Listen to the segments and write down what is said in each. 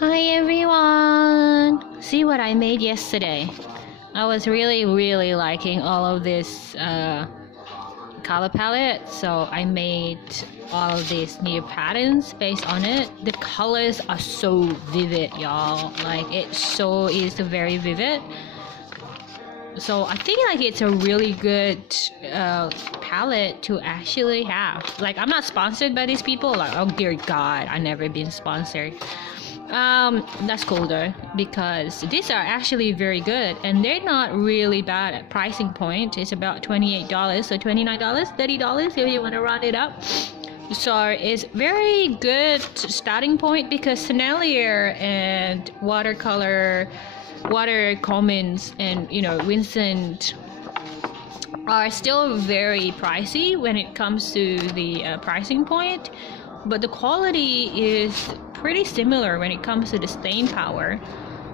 Hi everyone! See what I made yesterday? I was really liking all of this color palette, so I made all of these new patterns based on it. The colors are so vivid, y'all. Like, it so is very vivid. So I think like it's a really good palette to actually have. Like, I'm not sponsored by these people. Like, oh dear God, I never been sponsored. That's cool though, because these are actually very good and they're not really bad at pricing point. It's about $28, so $29, $30 if you want to round it up. So it's very good starting point because Sennelier and Watercolor, Water Commons, and Vincent are still very pricey when it comes to the pricing point, but the quality is pretty similar when it comes to the stain power,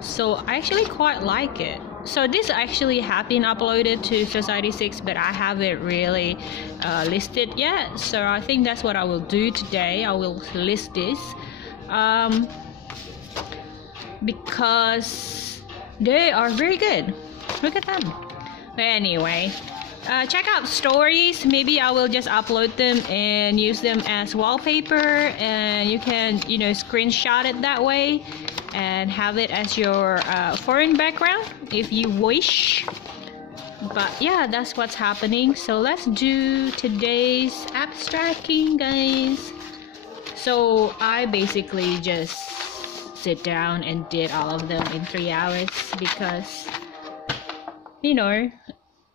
so I actually quite like it. So this actually have been uploaded to Society 6, but I haven't really listed yet, so I think that's what I will do today. I will list this because they are very good. Look at them. But anyway, check out stories. Maybe I will just upload them and use them as wallpaper, and you can screenshot it that way and have it as your foreign background if you wish. But yeah, that's what's happening. So let's do today's abstracting, guys. So I basically just sit down and did all of them in 3 hours because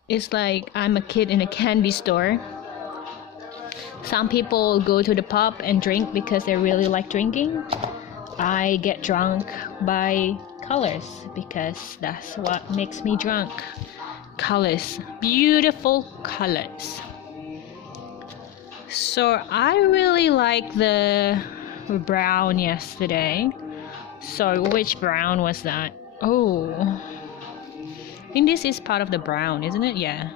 it's like I'm a kid in a candy store. Some people go to the pub and drink because they really like drinking. I get drunk by colors because that's what makes me drunk. Colors, beautiful colors. So I really like the brown yesterday. So which brown was that? Oh, I think this is part of the brown, isn't it? Yeah.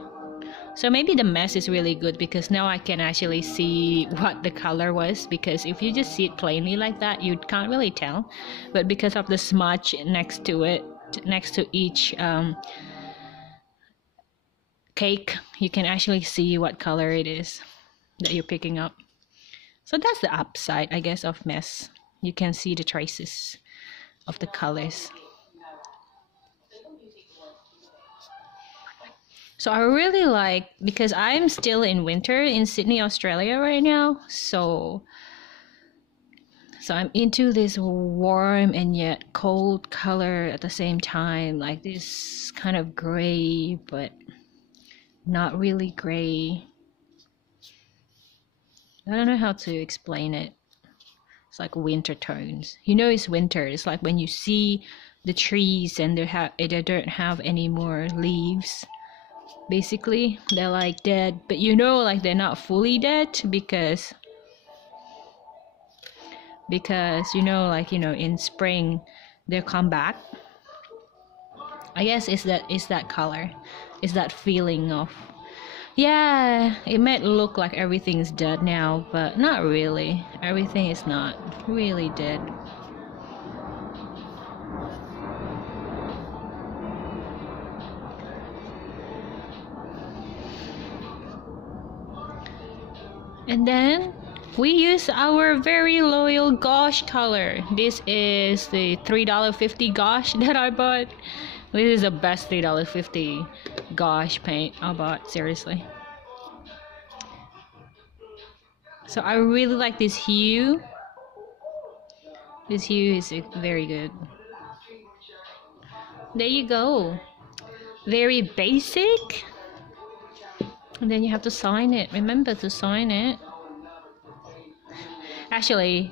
So maybe the mess is really good because now I can actually see what the color was, because if you just see it plainly like that, you can't really tell. But because of the smudge next to it, next to each cake, you can actually see what color it is that you're picking up. So that's the upside, I guess, of mess. You can see the traces of the colors. So I really like, because I'm still in winter in Sydney, Australia right now, so I'm into this warm and yet cold color at the same time, like this kind of gray but not really gray. I don't know how to explain it. It's like winter tones. It's winter. It's like when you see the trees and they don't have any more leaves. Basically, they're like dead, but like they're not fully dead because like in spring they'll come back. I guess it's that color, it's that feeling of, yeah, it might look like everything's dead now, but not really. Everything is not really dead. And then we use our very loyal gouache color. This is the $3.50 gouache that I bought. This is the best $3.50 gouache paint I bought, seriously. So I really like this hue. This hue is very good. There you go. Very basic. And then you have to sign it. Remember to sign it. Actually,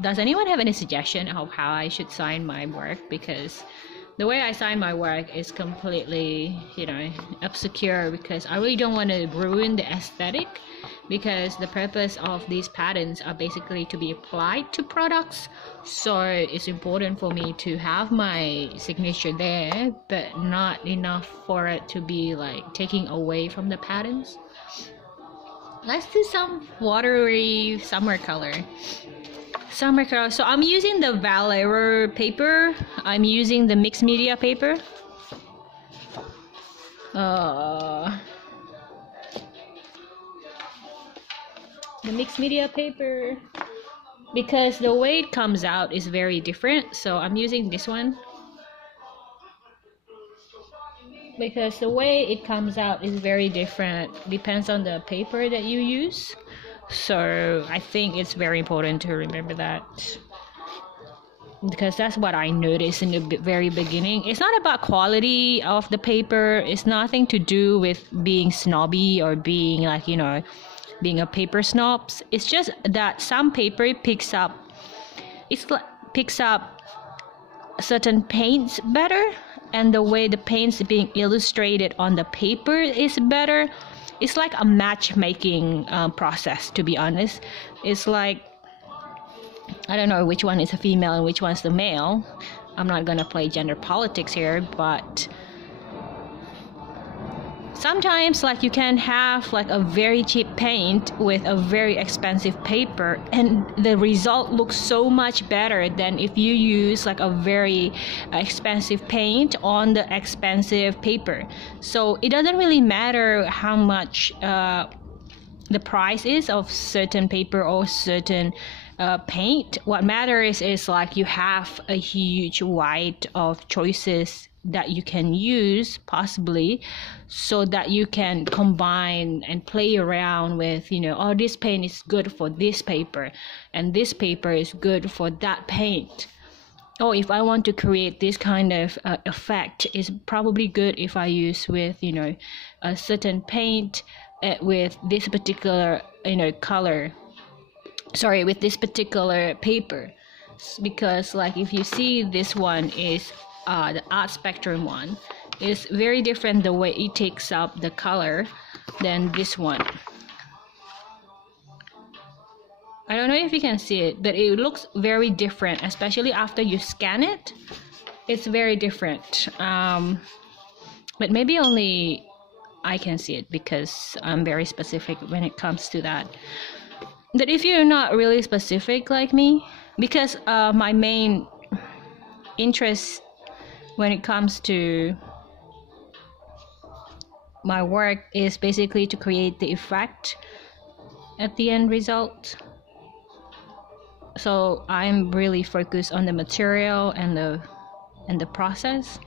does anyone have any suggestion of how I should sign my work? Because the way I sign my work is completely, obscure, because I really don't want to ruin the aesthetic, because the purpose of these patterns are basically to be applied to products. So it's important for me to have my signature there, but not enough for it to be like taking away from the patterns. Let's do some watery summer color. summer color. So I'm using the Valor paper. I'm using the mixed media paper. The mixed media paper, because the way it comes out is very different, so I'm using this one because the way it comes out is very different, depends on the paper that you use. So I think it's very important to remember that, because that's what I noticed in the very beginning. It's not about quality of the paper. It's nothing to do with being snobby or being like, you know, being a paper snob. It's just that some paper picks up certain paints better, and the way the paints being illustrated on the paper is better. It's like a matchmaking process, to be honest. It's like, I don't know which one is a female and which one's the male. I'm not gonna play gender politics here, but sometimes like you can have like a very cheap paint with a very expensive paper, and the result looks so much better than if you use like a very expensive paint on the expensive paper. So it doesn't really matter how much the price is of certain paper or certain paint. What matters is like you have a huge wide of choices that you can use possibly, so that you can combine and play around with, you know, oh, this paint is good for this paper and this paper is good for that paint. Oh, if I want to create this kind of effect, it's probably good if I use with, you know, a certain paint with this particular, you know, color, sorry, with this particular paper. Because like if you see, this one is the art spectrum one is very different the way it takes up the color than this one. I don't know if you can see it, but it looks very different, especially after you scan it. It's very different, but maybe only I can see it because I'm very specific when it comes to that. But if you're not really specific like me, because my main interest when it comes to my work is basically to create the effect at the end result. So I'm really focused on the material and the process,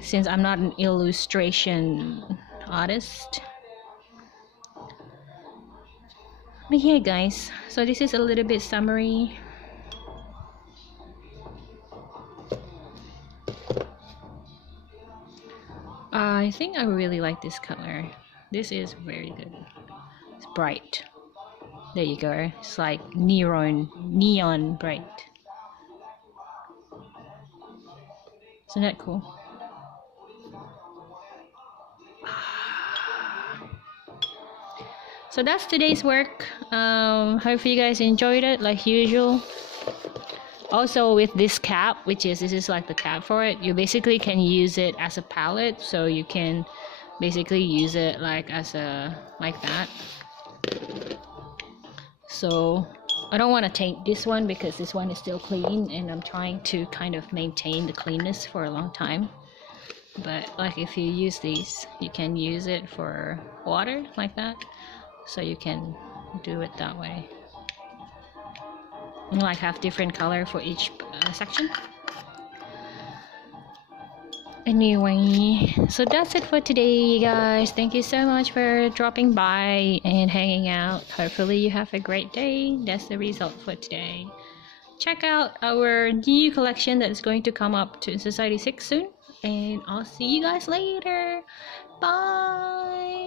since I'm not an illustration artist. But yeah guys, so this is a little bit summary. I think I really like this color. This is very good. It's bright. There you go. It's like neon bright. Isn't that cool? So that's today's work. Hope you guys enjoyed it like usual. Also with this cap, this is like the cap for it, you basically can use it as a palette, so you can basically use it like as a like that. So I don't want to taint this one because this one is still clean, and I'm trying to kind of maintain the cleanness for a long time. But like if you use these, you can use it for water like that, so you can do it that way. Like have different color for each section. Anyway, so that's it for today guys. Thank you so much for dropping by and hanging out. Hopefully you have a great day. That's the result for today. Check out our new collection that is going to come up to Society 6 soon, and I'll see you guys later. Bye.